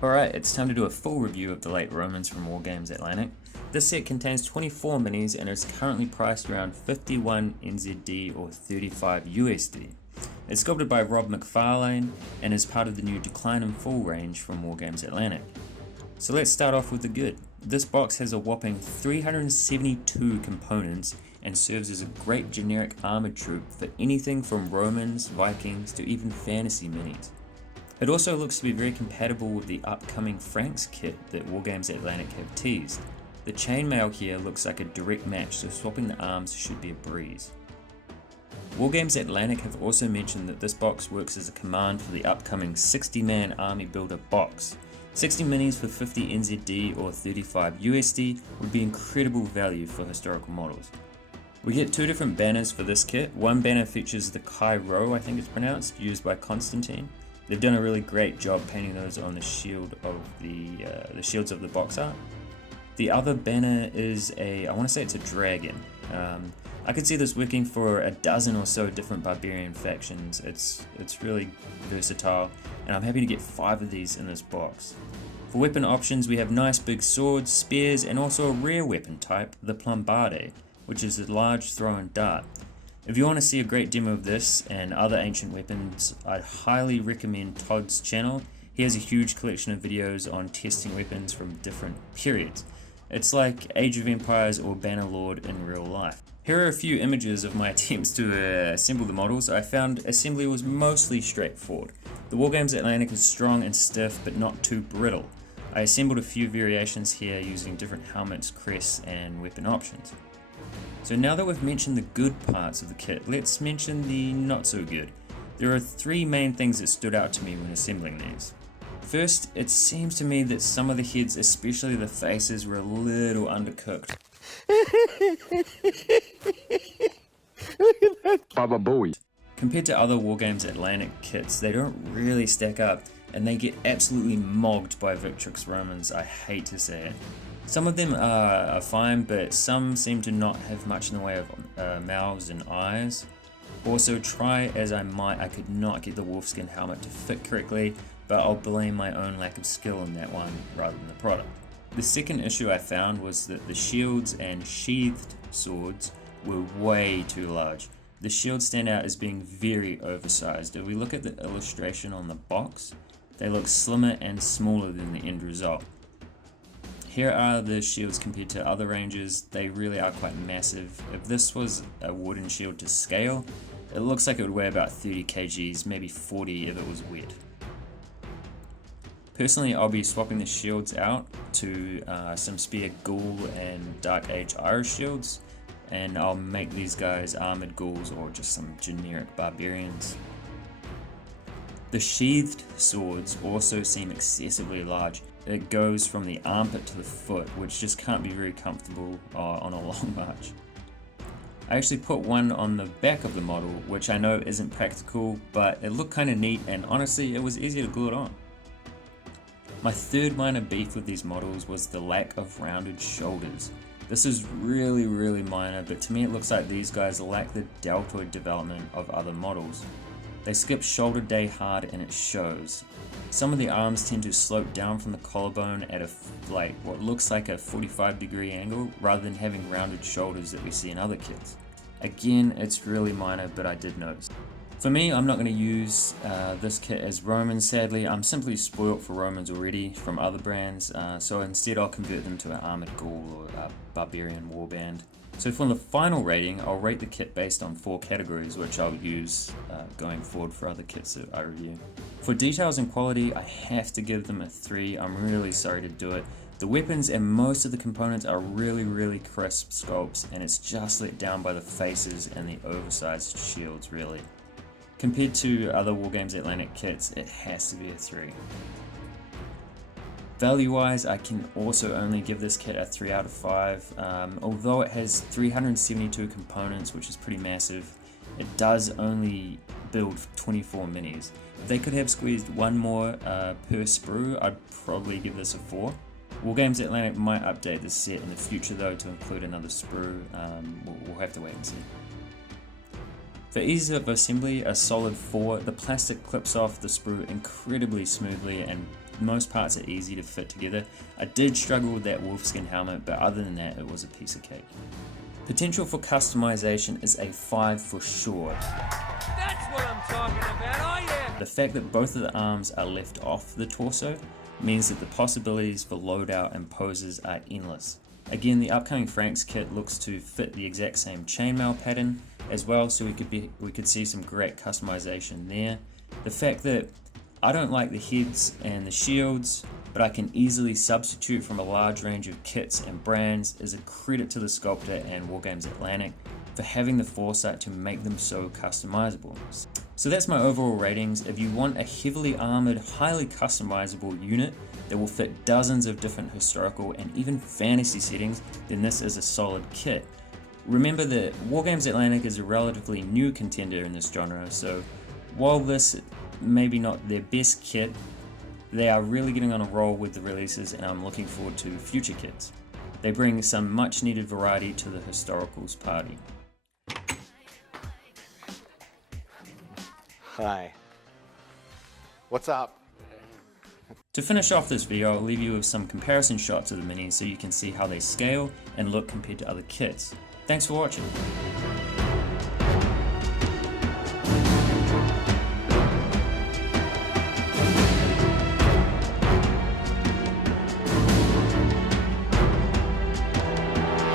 Alright, it's time to do a full review of the late Romans from Wargames Atlantic. This set contains 24 minis and is currently priced around 51 NZD or 35 USD. It's sculpted by Rob McFarlane and is part of the new Decline in Full range from Wargames Atlantic. So let's start off with the good. This box has a whopping 372 components and serves as a great generic armored troop for anything from Romans, Vikings to even fantasy minis. It also looks to be very compatible with the upcoming Franks kit that Wargames Atlantic have teased. The chainmail here looks like a direct match, so swapping the arms should be a breeze. Wargames Atlantic have also mentioned that this box works as a command for the upcoming 60-man army builder box. 60 minis for 50 NZD or 35 USD would be incredible value for historical models. We get two different banners for this kit. One banner features the Kai Rho, I think it's pronounced, used by Constantine. They've done a really great job painting those on the shield of the shields of the box art. The other banner is I want to say it's a dragon. I could see this working for a dozen or so different barbarian factions. It's really versatile, and I'm happy to get 5 of these in this box. For weapon options, we have nice big swords, spears, and also a rare weapon type, the Plombarde, which is a large thrown dart. If you want to see a great demo of this and other ancient weapons, I'd highly recommend Todd's channel. He has a huge collection of videos on testing weapons from different periods. It's like Age of Empires or Bannerlord in real life. Here are a few images of my attempts to assemble the models. I found assembly was mostly straightforward. The Wargames Atlantic is strong and stiff but not too brittle. I assembled a few variations here using different helmets, crests, and weapon options. So now that we've mentioned the good parts of the kit, let's mention the not so good. There are 3 main things that stood out to me when assembling these. First, it seems to me that some of the heads, especially the faces, were a little undercooked. Baba Booey. Compared to other Wargames Atlantic kits, they don't really stack up, and they get absolutely mogged by Victrix Romans, I hate to say it. Some of them are fine, but some seem to not have much in the way of mouths and eyes. Also, try as I might, I could not get the wolfskin helmet to fit correctly, but I'll blame my own lack of skill in that one rather than the product. The second issue I found was that the shields and sheathed swords were way too large. The shields stand out as being very oversized. If we look at the illustration on the box, they look slimmer and smaller than the end result. Here are the shields compared to other ranges. They really are quite massive. If this was a wooden shield to scale, it looks like it would weigh about 30 kgs, maybe 40 if it was wet. Personally, I'll be swapping the shields out to some Spear Ghoul and Dark Age Irish shields, and I'll make these guys armored ghouls or just some generic barbarians. The sheathed swords also seem excessively large. It goes from the armpit to the foot, which just can't be very comfortable on a long march. I actually put one on the back of the model, which I know isn't practical, but it looked kind of neat, and honestly it was easy to glue it on. My third minor beef with these models was the lack of rounded shoulders. This is really minor, but to me it looks like these guys lack the deltoid development of other models. They skip shoulder day hard and it shows. Some of the arms tend to slope down from the collarbone at what looks like a 45-degree angle rather than having rounded shoulders that we see in other kits. Again, it's really minor, but I did notice. For me, I'm not going to use this kit as Romans, sadly. I'm simply spoilt for Romans already from other brands, so instead I'll convert them to an armored ghoul or a barbarian warband. So for the final rating, I'll rate the kit based on 4 categories, which I'll use going forward for other kits that I review. For details and quality, I have to give them a 3. I'm really sorry to do it. The weapons and most of the components are really crisp sculpts, and it's just let down by the faces and the oversized shields, really. Compared to other Wargames Atlantic kits, it has to be a 3. Value-wise, I can also only give this kit a 3 out of 5. Although it has 372 components, which is pretty massive, it does only build 24 minis. If they could have squeezed one more per sprue, I'd probably give this a 4. Wargames Atlantic might update this set in the future though to include another sprue. We'll have to wait and see. For ease of assembly, a solid 4. The plastic clips off the sprue incredibly smoothly and most parts are easy to fit together. I did struggle with that wolfskin helmet, but other than that, it was a piece of cake. Potential for customization is a 5 for sure. That's what I'm talking about, oh yeah! The fact that both of the arms are left off the torso means that the possibilities for loadout and poses are endless. Again, the upcoming Franks kit looks to fit the exact same chainmail pattern as well, so we could see some great customization there. The fact that I don't like the heads and the shields, but I can easily substitute from a large range of kits and brands is a credit to the sculptor and Wargames Atlantic for having the foresight to make them so customizable. So that's my overall ratings. If you want a heavily armored, highly customizable unit that will fit dozens of different historical and even fantasy settings, then this is a solid kit. Remember that Wargames Atlantic is a relatively new contender in this genre, so while this maybe not their best kit, they are really getting on a roll with the releases, and I'm looking forward to future kits. They bring some much needed variety to the historicals party. Hi. What's up? To finish off this video, I'll leave you with some comparison shots of the minis so you can see how they scale and look compared to other kits. Thanks for watching.